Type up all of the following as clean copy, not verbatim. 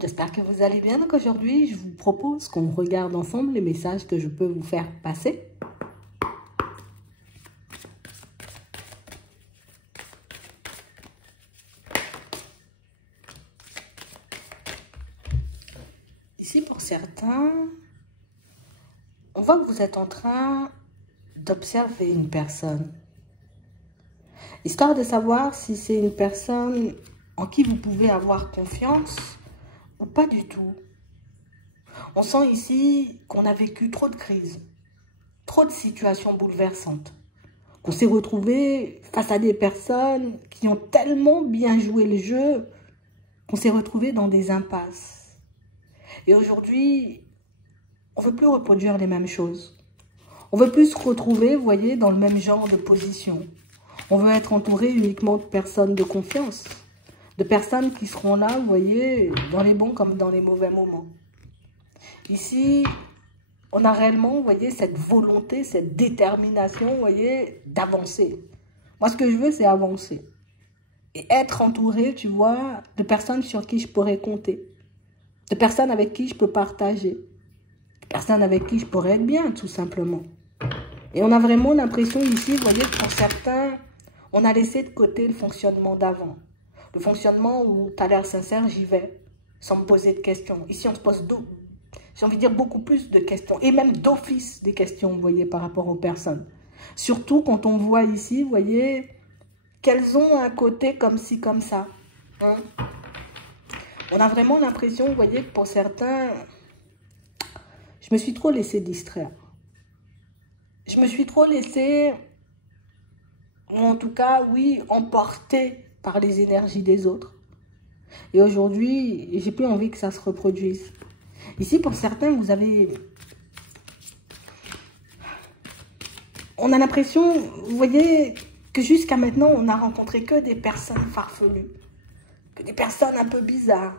monde, j'espère que vous allez bien. Donc aujourd'hui, je vous propose qu'on regarde ensemble les messages que je peux vous faire passer. Ici, pour certains, on voit que vous êtes en train d'observer une personne. Histoire de savoir si c'est une personne en qui vous pouvez avoir confiance ou pas du tout. On sent ici qu'on a vécu trop de crises, trop de situations bouleversantes, qu'on s'est retrouvé face à des personnes qui ont tellement bien joué le jeu qu'on s'est retrouvé dans des impasses. Et aujourd'hui, on ne veut plus reproduire les mêmes choses. On veut plus se retrouver, vous voyez, dans le même genre de position. On veut être entouré uniquement de personnes de confiance, de personnes qui seront là, vous voyez, dans les bons comme dans les mauvais moments. Ici, on a réellement, vous voyez, cette volonté, cette détermination, vous voyez, d'avancer. Moi, ce que je veux, c'est avancer. Et être entouré, tu vois, de personnes sur qui je pourrais compter. De personnes avec qui je peux partager. De personnes avec qui je pourrais être bien, tout simplement. Et on a vraiment l'impression ici, vous voyez, que pour certains, on a laissé de côté le fonctionnement d'avant. Le fonctionnement où tu as l'air sincère, j'y vais, sans me poser de questions. Ici, on se pose j'ai envie de dire beaucoup plus de questions, et même d'office des questions, vous voyez, par rapport aux personnes. Surtout quand on voit ici, vous voyez, qu'elles ont un côté comme ci, comme ça. Hein? On a vraiment l'impression, vous voyez, que pour certains, je me suis trop laissé distraire. Je me suis trop laissé, ou en tout cas, oui, emporter par les énergies des autres. Et aujourd'hui, j'ai plus envie que ça se reproduise. Ici, pour certains, vous avez... On a l'impression, vous voyez, que jusqu'à maintenant, on n'a rencontré que des personnes farfelues, que des personnes un peu bizarres.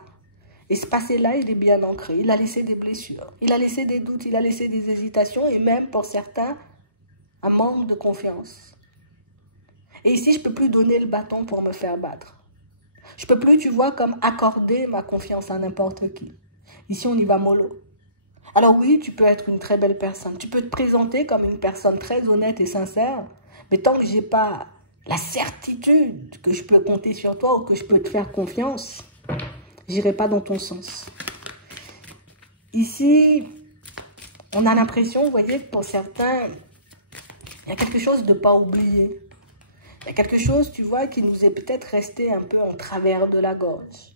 Et ce passé-là, il est bien ancré. Il a laissé des blessures, il a laissé des doutes, il a laissé des hésitations et même, pour certains, un manque de confiance. Et ici, je ne peux plus donner le bâton pour me faire battre. Je ne peux plus, tu vois, comme accorder ma confiance à n'importe qui. Ici, on y va mollo. Alors oui, tu peux être une très belle personne. Tu peux te présenter comme une personne très honnête et sincère. Mais tant que je n'ai pas la certitude que je peux compter sur toi ou que je peux te faire confiance, je n'irai pas dans ton sens. Ici, on a l'impression, vous voyez, que pour certains, il y a quelque chose de pas oublié. Il y a quelque chose, tu vois, qui nous est peut-être resté un peu en travers de la gorge.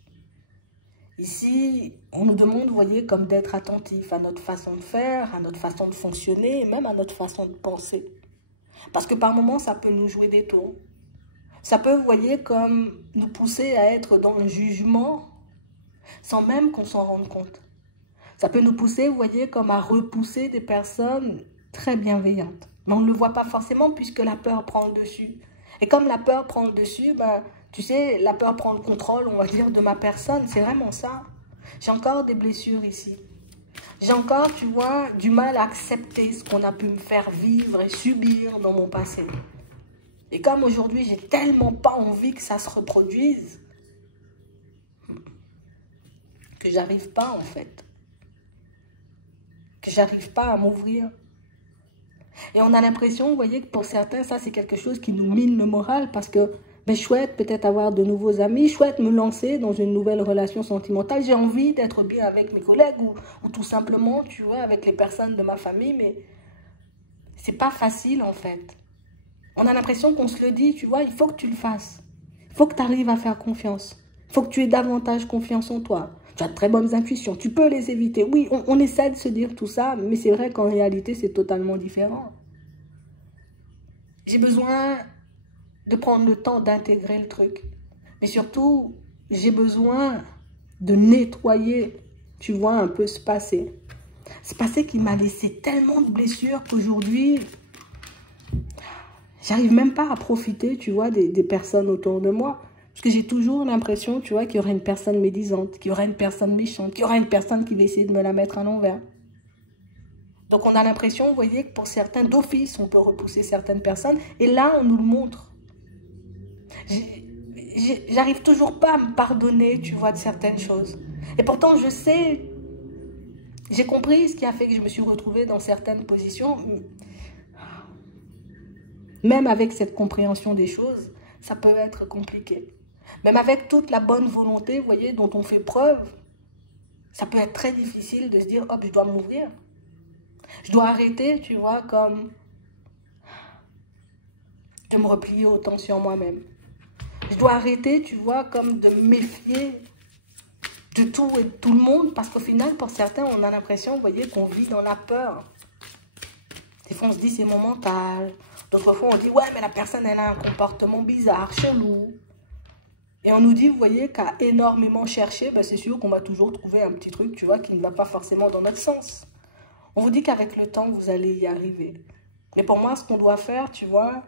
Ici, on nous demande, vous voyez, comme d'être attentif à notre façon de faire, à notre façon de fonctionner, et même à notre façon de penser. Parce que par moments, ça peut nous jouer des tours. Ça peut, vous voyez, comme nous pousser à être dans le jugement, sans même qu'on s'en rende compte. Ça peut nous pousser, vous voyez, comme à repousser des personnes très bienveillantes. Mais on ne le voit pas forcément puisque la peur prend le dessus. Et comme la peur prend le dessus, ben, tu sais, la peur prend le contrôle, on va dire, de ma personne. C'est vraiment ça. J'ai encore des blessures ici. J'ai encore, tu vois, du mal à accepter ce qu'on a pu me faire vivre et subir dans mon passé. Et comme aujourd'hui, j'ai tellement pas envie que ça se reproduise, que j'arrive pas, en fait. Que j'arrive pas à m'ouvrir. Et on a l'impression, vous voyez, que pour certains, ça, c'est quelque chose qui nous mine le moral parce que ben, je souhaite peut-être avoir de nouveaux amis, je souhaite me lancer dans une nouvelle relation sentimentale, j'ai envie d'être bien avec mes collègues ou tout simplement, tu vois, avec les personnes de ma famille, mais c'est pas facile, en fait. On a l'impression qu'on se le dit, tu vois, il faut que tu le fasses. Il faut que tu arrives à faire confiance. Il faut que tu aies davantage confiance en toi. Tu as de très bonnes intuitions, tu peux les éviter. Oui, on essaie de se dire tout ça, mais c'est vrai qu'en réalité, c'est totalement différent. J'ai besoin de prendre le temps d'intégrer le truc. Mais surtout, j'ai besoin de nettoyer, tu vois, un peu ce passé. Ce passé qui m'a laissé tellement de blessures qu'aujourd'hui, j'arrive même pas à profiter, tu vois, des personnes autour de moi. Parce que j'ai toujours l'impression, tu vois, qu'il y aura une personne médisante, qu'il y aura une personne méchante, qu'il y aura une personne qui va essayer de me la mettre à l'envers. Donc on a l'impression, vous voyez, que pour certains, d'office, on peut repousser certaines personnes. Et là, on nous le montre. J'arrive toujours pas à me pardonner, tu vois, de certaines choses. Et pourtant, je sais, j'ai compris ce qui a fait que je me suis retrouvée dans certaines positions. Même avec cette compréhension des choses, ça peut être compliqué. Même avec toute la bonne volonté, vous voyez, dont on fait preuve, ça peut être très difficile de se dire, hop, je dois m'ouvrir. Je dois arrêter, tu vois, comme de me replier autant sur moi-même. Je dois arrêter, tu vois, comme de me méfier de tout et de tout le monde, parce qu'au final, pour certains, on a l'impression, vous voyez, qu'on vit dans la peur. Des fois, on se dit, c'est mon mental. D'autres fois, on dit, ouais, mais la personne, elle a un comportement bizarre, chelou. Et on nous dit, vous voyez, qu'à énormément chercher, ben c'est sûr qu'on va toujours trouver un petit truc, tu vois, qui ne va pas forcément dans notre sens. On vous dit qu'avec le temps, vous allez y arriver. Mais pour moi, ce qu'on doit faire, tu vois,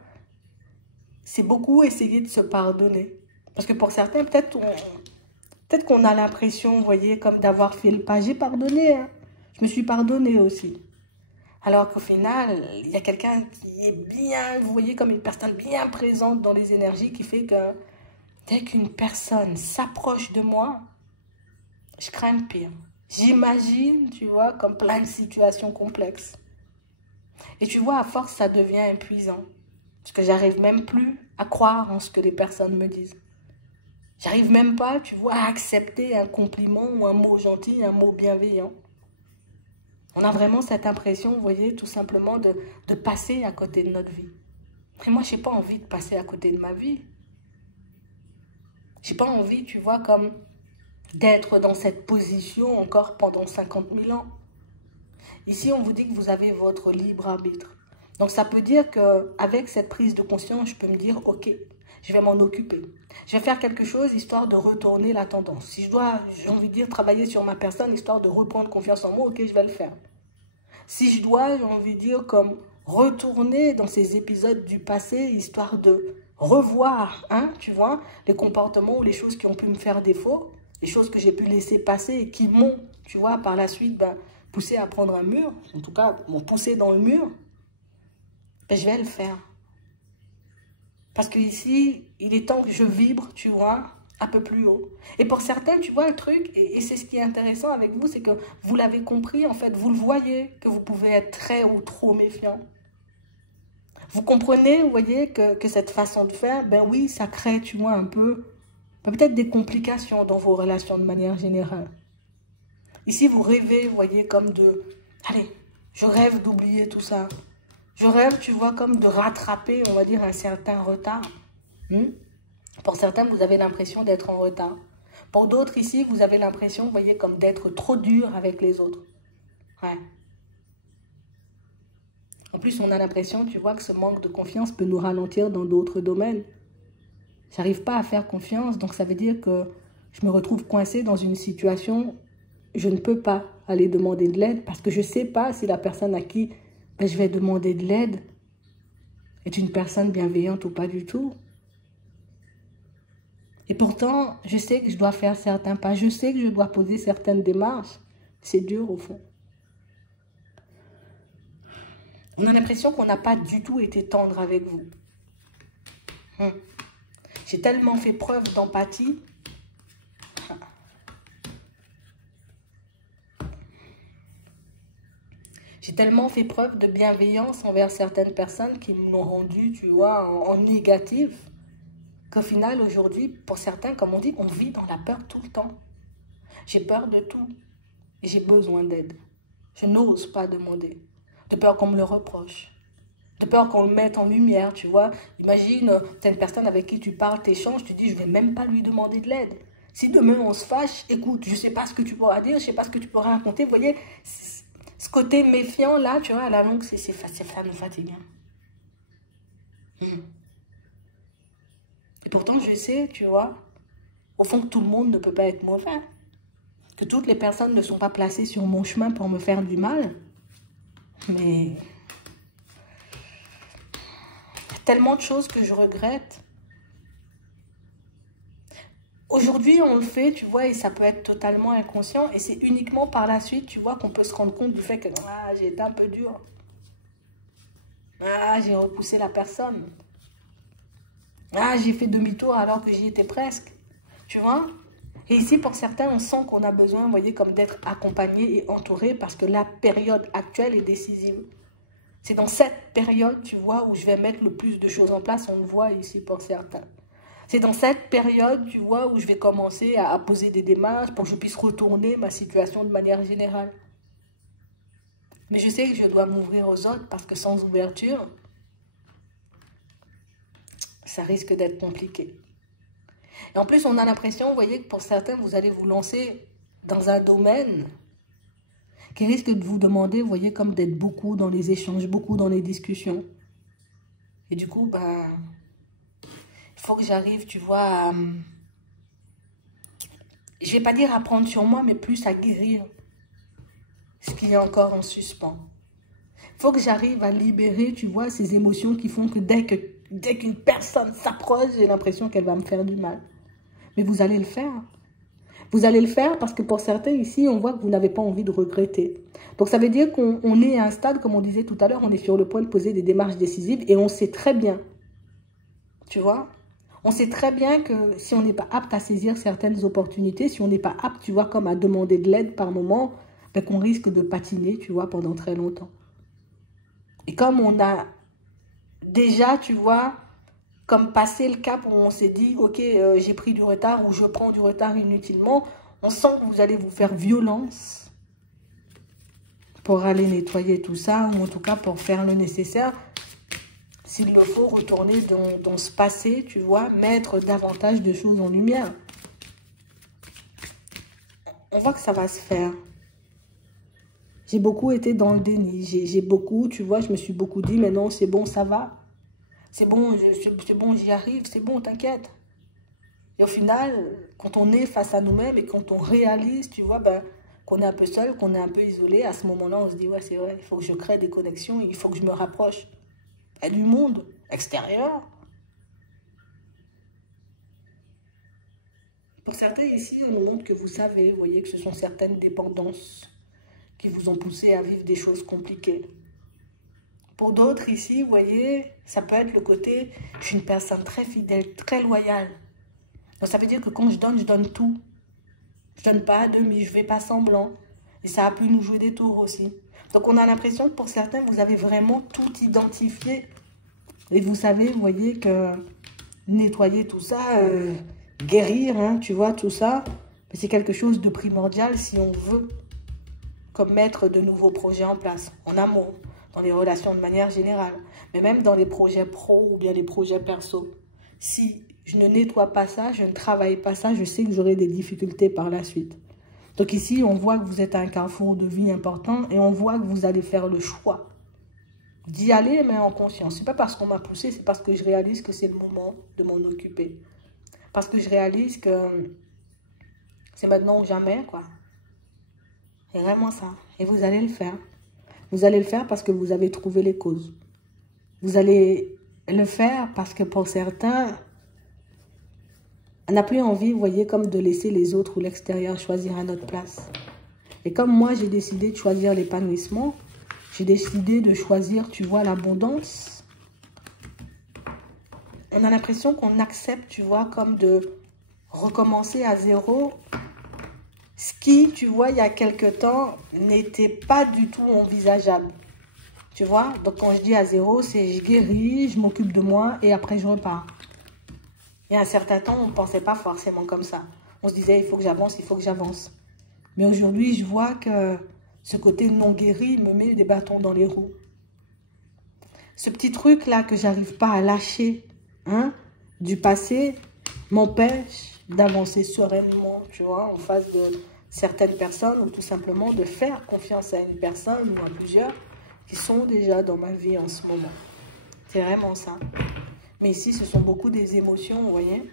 c'est beaucoup essayer de se pardonner. Parce que pour certains, peut-être qu'on a l'impression, vous voyez, comme d'avoir fait le pas. J'ai pardonné, hein. Je me suis pardonné aussi. Alors qu'au final, il y a quelqu'un qui est bien, vous voyez, comme une personne bien présente dans les énergies qui fait que dès qu'une personne s'approche de moi, je crains le pire. J'imagine, tu vois, comme plein de situations complexes. Et tu vois, à force, ça devient épuisant. Parce que j'arrive même plus à croire en ce que les personnes me disent. J'arrive même pas, tu vois, à accepter un compliment ou un mot gentil, un mot bienveillant. On a vraiment cette impression, vous voyez, tout simplement de passer à côté de notre vie. Et moi, je n'ai pas envie de passer à côté de ma vie. Je n'ai pas envie, tu vois, comme d'être dans cette position encore pendant 50 000 ans. Ici, on vous dit que vous avez votre libre arbitre. Donc, ça peut dire qu'avec cette prise de conscience, je peux me dire, ok, je vais m'en occuper. Je vais faire quelque chose histoire de retourner la tendance. Si je dois, j'ai envie de dire, travailler sur ma personne, histoire de reprendre confiance en moi, ok, je vais le faire. Si je dois, j'ai envie de dire, comme retourner dans ces épisodes du passé, histoire de revoir, hein, tu vois, les comportements ou les choses qui ont pu me faire défaut, les choses que j'ai pu laisser passer et qui m'ont, tu vois, par la suite, poussé à prendre un mur, en tout cas, m'ont poussé dans le mur, je vais le faire. Parce qu'ici, il est temps que je vibre, tu vois, un peu plus haut. Et pour certains, tu vois, le truc, et c'est ce qui est intéressant avec vous, c'est que vous l'avez compris, en fait, vous le voyez, que vous pouvez être très ou trop méfiant. Vous comprenez, vous voyez, que cette façon de faire, ben oui, ça crée, tu vois, un peu, peut-être des complications dans vos relations de manière générale. Ici, vous rêvez, vous voyez, comme de, allez, je rêve d'oublier tout ça. Je rêve, tu vois, comme de rattraper, on va dire, un certain retard. Pour certains, vous avez l'impression d'être en retard. Pour d'autres, ici, vous avez l'impression, vous voyez, comme d'être trop dur avec les autres. Ouais. En plus, on a l'impression, tu vois, que ce manque de confiance peut nous ralentir dans d'autres domaines. J'arrive pas à faire confiance, donc ça veut dire que je me retrouve coincée dans une situation, je ne peux pas aller demander de l'aide parce que je ne sais pas si la personne à qui je vais demander de l'aide est une personne bienveillante ou pas du tout. Et pourtant, je sais que je dois faire certains pas, je sais que je dois poser certaines démarches. C'est dur au fond. On a l'impression qu'on n'a pas du tout été tendre avec vous. J'ai tellement fait preuve d'empathie. J'ai tellement fait preuve de bienveillance envers certaines personnes qui m'ont rendu, tu vois, en négatif, qu'au final, aujourd'hui, pour certains, comme on dit, on vit dans la peur tout le temps. J'ai peur de tout et j'ai besoin d'aide. Je n'ose pas demander, de peur qu'on me le reproche, de peur qu'on le mette en lumière, tu vois. Imagine, tu as une personne avec qui tu parles, tu échanges, tu dis, je ne vais même pas lui demander de l'aide. Si demain on se fâche, écoute, je ne sais pas ce que tu pourras dire, je ne sais pas ce que tu pourras raconter, vous voyez, ce côté méfiant, là, tu vois, à la longue, ça nous fatigue. Et pourtant, je sais, tu vois, au fond, que tout le monde ne peut pas être mauvais. Que toutes les personnes ne sont pas placées sur mon chemin pour me faire du mal. Mais il y a tellement de choses que je regrette. Aujourd'hui, on le fait, tu vois, et ça peut être totalement inconscient. Et c'est uniquement par la suite, tu vois, qu'on peut se rendre compte du fait que j'ai été un peu dur. J'ai repoussé la personne. J'ai fait demi-tour alors que j'y étais presque. Tu vois? Et ici, pour certains, on sent qu'on a besoin, vous voyez, comme d'être accompagné et entouré parce que la période actuelle est décisive. C'est dans cette période, tu vois, où je vais mettre le plus de choses en place. On le voit ici pour certains. C'est dans cette période, tu vois, où je vais commencer à poser des démarches pour que je puisse retourner ma situation de manière générale. Mais je sais que je dois m'ouvrir aux autres parce que sans ouverture, ça risque d'être compliqué. Et en plus, on a l'impression, vous voyez, que pour certains, vous allez vous lancer dans un domaine qui risque de vous demander, vous voyez, comme d'être beaucoup dans les échanges, beaucoup dans les discussions. Et du coup, ben, il faut que j'arrive, tu vois, à, je vais pas dire à prendre sur moi, mais plus à guérir ce qui est encore en suspens. Il faut que j'arrive à libérer, tu vois, ces émotions qui font que dès qu'une personne s'approche, j'ai l'impression qu'elle va me faire du mal. Mais vous allez le faire. Vous allez le faire parce que pour certains ici, on voit que vous n'avez pas envie de regretter. Donc ça veut dire qu'on est à un stade, comme on disait tout à l'heure, on est sur le point de poser des démarches décisives et on sait très bien, tu vois, on sait très bien que si on n'est pas apte à saisir certaines opportunités, si on n'est pas apte, tu vois, comme à demander de l'aide par moment, ben qu'on risque de patiner, tu vois, pendant très longtemps. Et comme on a déjà, tu vois, comme passé le cap où on s'est dit, ok, j'ai pris du retard ou je prends du retard inutilement, on sent que vous allez vous faire violence pour aller nettoyer tout ça, ou en tout cas pour faire le nécessaire. S'il le faut, retourner dans ce passé, tu vois, mettre davantage de choses en lumière. On voit que ça va se faire. J'ai beaucoup été dans le déni. J'ai beaucoup, tu vois, je me suis beaucoup dit, mais non, c'est bon, ça va. C'est bon, j'y arrive, c'est bon, t'inquiète. Et au final, quand on est face à nous-mêmes et quand on réalise, tu vois, ben, qu'on est un peu seul, qu'on est un peu isolé, à ce moment-là, on se dit, ouais, c'est vrai, il faut que je crée des connexions, il faut que je me rapproche du monde extérieur. Pour certains ici, on nous montre que vous savez, vous voyez que ce sont certaines dépendances qui vous ont poussé à vivre des choses compliquées. Pour d'autres ici, vous voyez, ça peut être le côté, je suis une personne très fidèle, très loyale. Donc ça veut dire que quand je donne tout. Je donne pas à demi, je fais pas semblant. Et ça a pu nous jouer des tours aussi. Donc on a l'impression que pour certains, vous avez vraiment tout identifié. Et vous savez, vous voyez que nettoyer tout ça, guérir, hein, tu vois, tout ça, c'est quelque chose de primordial si on veut comme mettre de nouveaux projets en place, en amour, dans les relations de manière générale, mais même dans les projets pro ou bien les projets perso. Si je ne nettoie pas ça, je ne travaille pas ça, je sais que j'aurai des difficultés par la suite. Donc ici, on voit que vous êtes à un carrefour de vie important et on voit que vous allez faire le choix d'y aller, mais en conscience. Ce n'est pas parce qu'on m'a poussé, c'est parce que je réalise que c'est le moment de m'en occuper. Parce que je réalise que c'est maintenant ou jamais, quoi. C'est vraiment ça. Et vous allez le faire. Vous allez le faire parce que vous avez trouvé les causes. Vous allez le faire parce que pour certains, on n'a plus envie, vous voyez, comme de laisser les autres ou l'extérieur choisir à notre place. Et comme moi, j'ai décidé de choisir l'épanouissement, j'ai décidé de choisir, tu vois, l'abondance. On a l'impression qu'on accepte, tu vois, comme de recommencer à zéro. Ce qui, tu vois, il y a quelque temps, n'était pas du tout envisageable. Tu vois, donc quand je dis à zéro, c'est je guéris, je m'occupe de moi et après je repars. Il y a un certain temps, on ne pensait pas forcément comme ça. On se disait, il faut que j'avance, il faut que j'avance. Mais aujourd'hui, je vois que ce côté non guéri me met des bâtons dans les roues. Ce petit truc-là que j'arrive pas à lâcher, hein, du passé, m'empêche d'avancer sereinement, tu vois, en face de certaines personnes ou tout simplement de faire confiance à une personne ou à plusieurs qui sont déjà dans ma vie en ce moment. C'est vraiment ça. Mais ici, ce sont beaucoup des émotions, vous voyez.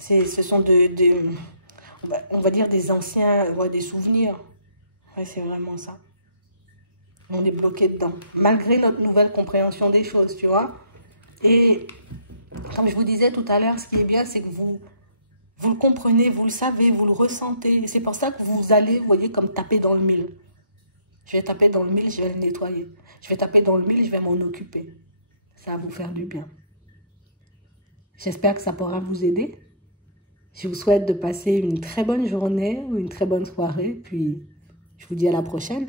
Ce sont on va dire des anciens, ouais, des souvenirs. Ouais, c'est vraiment ça. On est bloqué dedans, malgré notre nouvelle compréhension des choses, tu vois. Et comme je vous disais tout à l'heure, ce qui est bien, c'est que vous le comprenez, vous le savez, vous le ressentez. C'est pour ça que vous allez, vous voyez, comme taper dans le mille. Je vais taper dans le mille, je vais le nettoyer. Je vais taper dans le mille, je vais m'en occuper. Ça va vous faire du bien. J'espère que ça pourra vous aider. Je vous souhaite de passer une très bonne journée ou une très bonne soirée. Puis, je vous dis à la prochaine.